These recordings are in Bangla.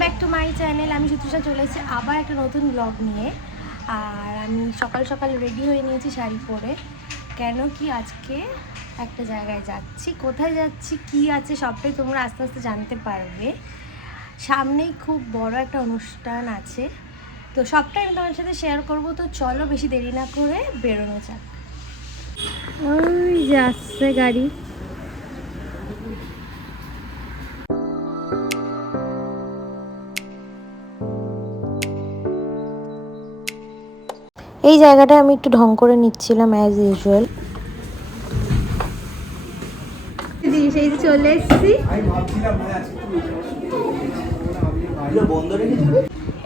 Back to my channel. আমি সুতৃষা চলে এসেছি আবার একটা নতুন ব্লগ নিয়ে। আর আমি সকাল সকাল রেডি হয়ে নিয়েছি শাড়ি পরে, কেন কি আজকে একটা জায়গায় যাচ্ছি। কোথায় যাচ্ছি, কি আছে, সবটাই তোমরা আস্তে আস্তে জানতে পারবে। সামনেই খুব বড় একটা অনুষ্ঠান আছে, তো সবটাই আমি তোমার সাথে শেয়ার করবো। তো চলো বেশি দেরি না করে বেরোনো যাক। ওই যে আসছে গাড়ি। এই জায়গাটা আমি একটু ঢং করে নিচ্ছিলাম অ্যাজ ইউজুয়াল। সেই যে চলে এসেছি।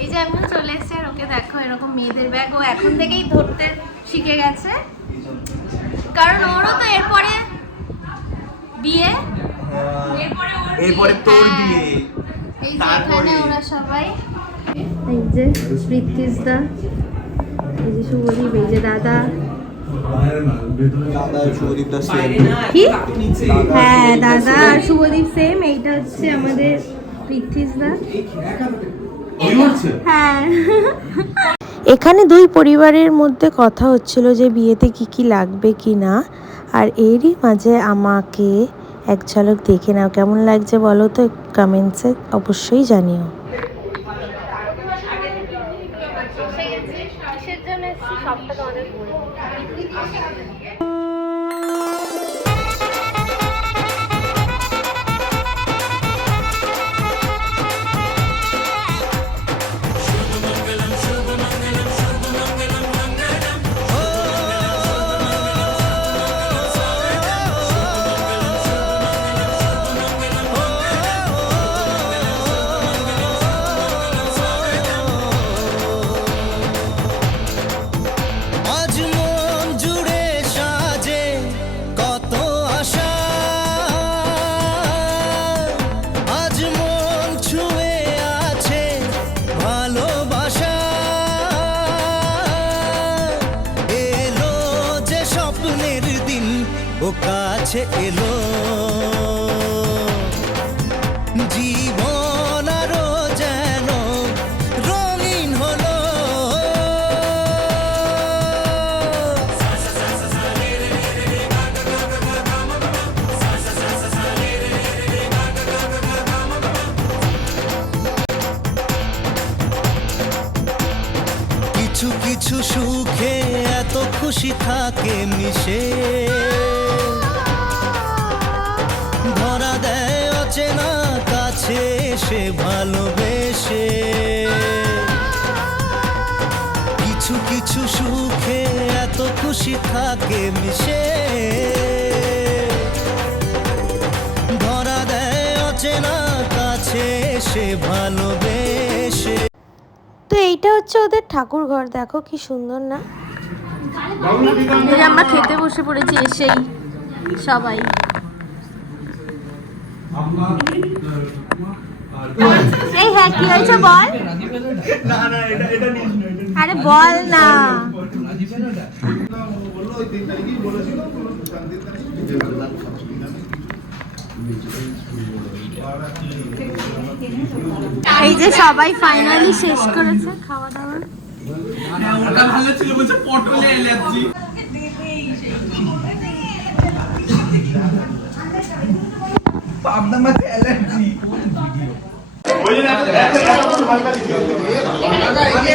এই যে আমি চলে এসেছি, আর ওকে দেখো এরকম মেয়েদের ব্যাগ ও এখন থেকেই ধরতে শিখে গেছে, কারণ ওরও তো এরপরে বিয়ে, এরপরে তোর বিয়ে। এই যে এখানে ওরা সবাই, এই যে প্রীতিশ দা, এই যে শুভদীপ, এই যে দাদা। কি? হ্যাঁ, দাদা আর শুভদীপ সেম। এইটা হচ্ছে আমাদের প্রীতিশ দা। হ্যাঁ, এখানে দুই পরিবারের মধ্যে কথা হচ্ছিল যে বিয়েতে কি কি লাগবে কি না। আর এরই মাঝে আমাকে এক ঝলক দেখে নাও, কেমন লাগছে বলো তো, কমেন্টসে অবশ্যই জানিও। ও কাছে এলো জীবন আরো যেন রঙিন হলো। কিছু কিছু সুখে এত খুশি থাকে মিশে, ধরা দেয় অচেনা কাছে সে ভালোবেসে। কিছু কিছু সুখে এত খুশি থাকে মিশে, ধরা দেয় অচেনা কাছে সে ভালোবেসে। তো এইটা হচ্ছে ওদের ঠাকুর ঘর, দেখো কি সুন্দর না। আমরা খেতে বসে পড়েছি এসেই সবাই। এই হ্যাঁ, কি হয়েছে বল। আরে বল না। এই যে সবাই ফাইনালি শেষ করেছে খাওয়া দাওয়া। ওটা ভালো ছিল, বলছে পটলে অ্যালার্জি। পাবনা মাছে অ্যালার্জি। ওই যে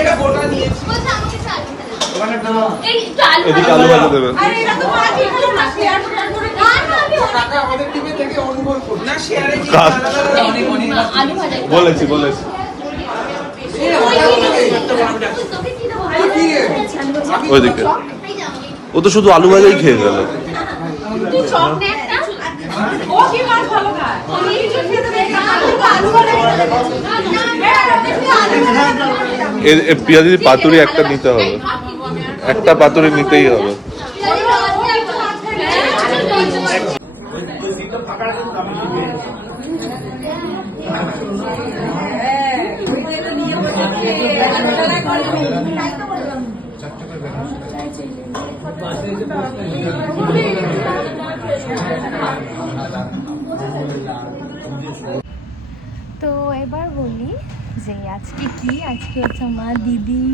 এটা গোটা নিয়েছি। বলছে আমাকে চাল ওখানে দাও। এই চাল এদিকে আলু ভাজা দেবেন। আরে এটা তো মাছি, একটু শেয়ার করে টাকা আমাদের টিমে থেকে অনুভব করুন না, শেয়ারে কি আলু ভাজা বলেছি। ওইদিকে ও তো শুধু আলু ভাজাই খেয়ে গেল। তুই চপ নে একটা। ও কি মাছ ভালো খায়, আমি কিছু খেতে দেই না, আলু ভাজা। এ পিয়াজি পাতুরি একটা নিতে হবে, একটা পাতুরি নিতেই হবে। তো এবার বলি যে আজকে হচ্ছে আমার দিদির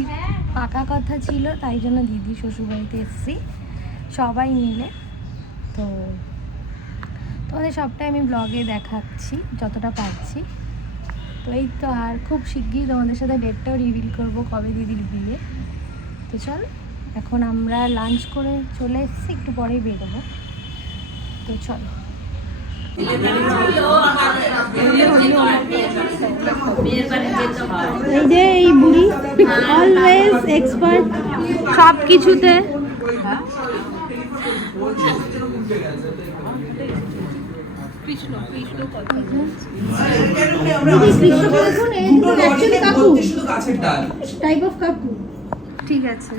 পাকা কথা ছিল, তাই জন্য দিদি শ্বশুরবাড়িতে এসেছি সবাই মিলে। তো তোমাদের সবটাই আমি ব্লগে দেখাচ্ছি যতটা পারছি। তো এই তো, আর খুব শিগগিরই তোমাদের সাথে ডেটটাও রিভিল করব কবে দিদির বিয়ে। তো চল, এখন আমরা লাঞ্চ করে চলে এসেছি, একটু পরেই বেরোবো। তো চলো। এই যে এই বুড়ি অলওয়েজ এক্সপার্ট সব কিছুতে। ঠিক আছে,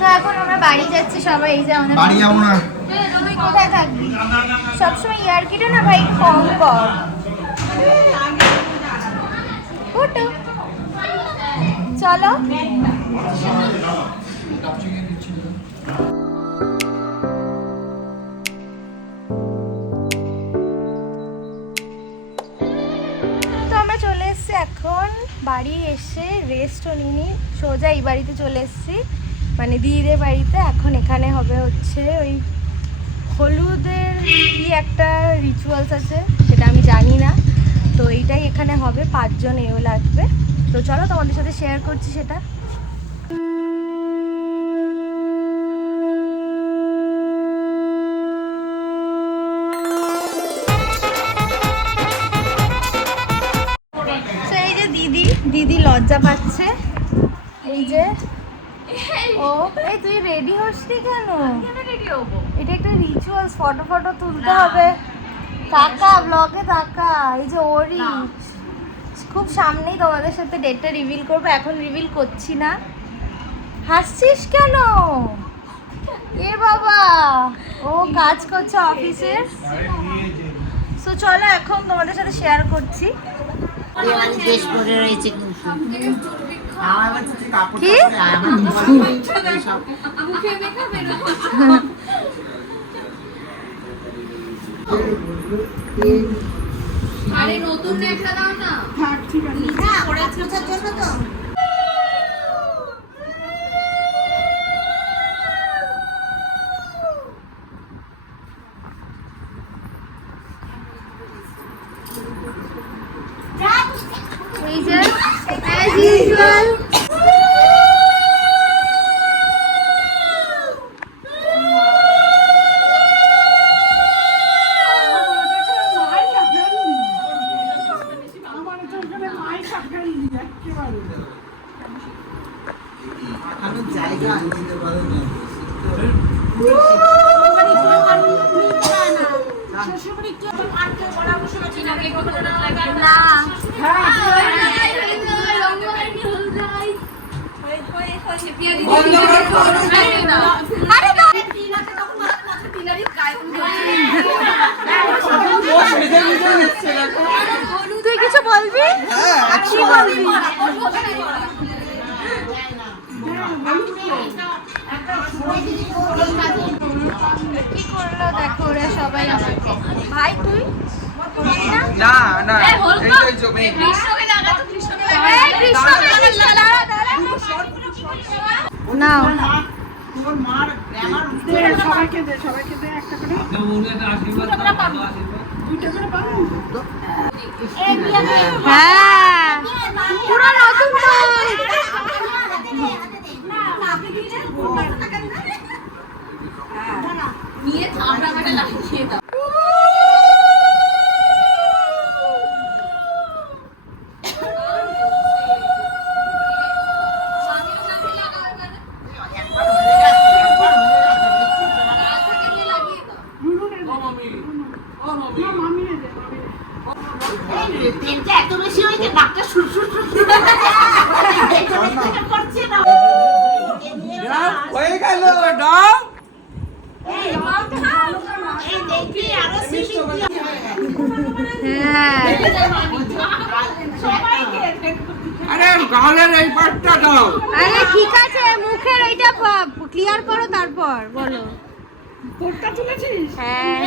তো এখন আমরা বাড়ি যাচ্ছি সবাই। এই যে আমাদের বাড়ি যাবো না, তুই কোথায় থাকবি? সবসময় ইয়ার্কিটা না ভাই কম কর। ফটো চলো। তো আমরা চলে এসেছি এখন বাড়ি। এসে রেস্টও নিনি, সোজা এই বাড়িতে চলে এসেছি, মানে দিদিদের বাড়িতে। এখন এখানে হবে হচ্ছে ওই হলুদের কি একটা রিচুয়ালস আছে, সেটা আমি জানি না। তো এইটাই এখানে হবে, 5 জন এও লাগবে। তো চলো তোমাদের সাথে শেয়ার করছি সেটা। তো এই যে দিদি লজ্জা পাচ্ছে। এই যে ও, এই তুই রেডি হসনি কেন? এটা একটা রিচুয়ালস, ফটো তুলতে হবে। তাকা ব্লগে তাকা। এই যে ওরি খুব সামনেই তোমাদের সাথে ডেটটা রিভিল করবো, এখন রিভিল করছি না। হাসছিস কেন? এ বাবা, ও কাজ করছে অফিসের। সো চলো এখন তোমাদের সাথে শেয়ার করছি। কি আরে নতুন একটা দাও না। হ্যাঁ ঠিক আছে, হ্যাঁ ওরা আজকের জন্য তো। এই যে as usual তুই কিছু বলবি? কি বলবি? কি করলো দেখো ওরা সবাই আমাকে। ভাই তুই না না, এইটাই জমে। নাও সবাইকে দে একটা করে। হ্যাঁ পুরো নতুন নিয়ে থামড়া কাটে লাগিয়ে দাও। তেলটা এত বেশি হয়েছে নাকটা সুরসুর করছে না। হয়ে গেল দাও। এই দেখি আরো সিমিটি। হ্যাঁ আরে গালের এই পাটটা দাও। আরে ঠিক আছে, মুখের এইটা ক্লিয়ার করো তারপর বলো। কোটটা তুলেছিস? হ্যাঁ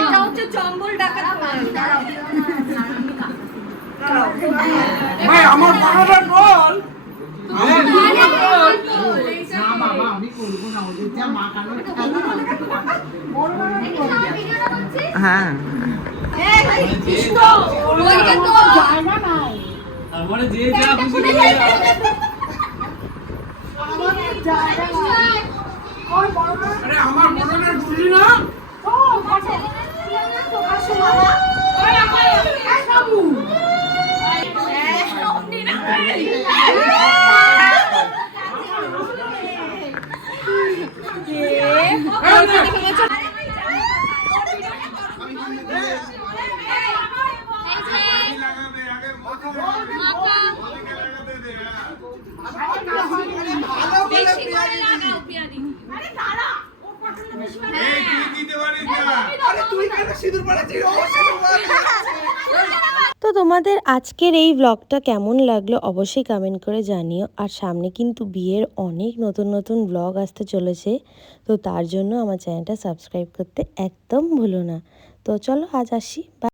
এটা হচ্ছে চম্বল ডাকাত। ভাই আমার বাবাটা বল হ্যাঁ তারপরে যে যা খুশি করে আরে আমার বাবাটা বুঝলি না তো তোমাদের আজকের এই ব্লগটা কেমন লাগলো অবশ্যই কমেন্ট করে জানিও। আর সামনে কিন্তু বিয়ের অনেক নতুন নতুন ব্লগ আসতে চলেছে, তো তার জন্য আমার চ্যানেলটা সাবস্ক্রাইব করতে একদম ভুলো না। তো চলো আজ আসি।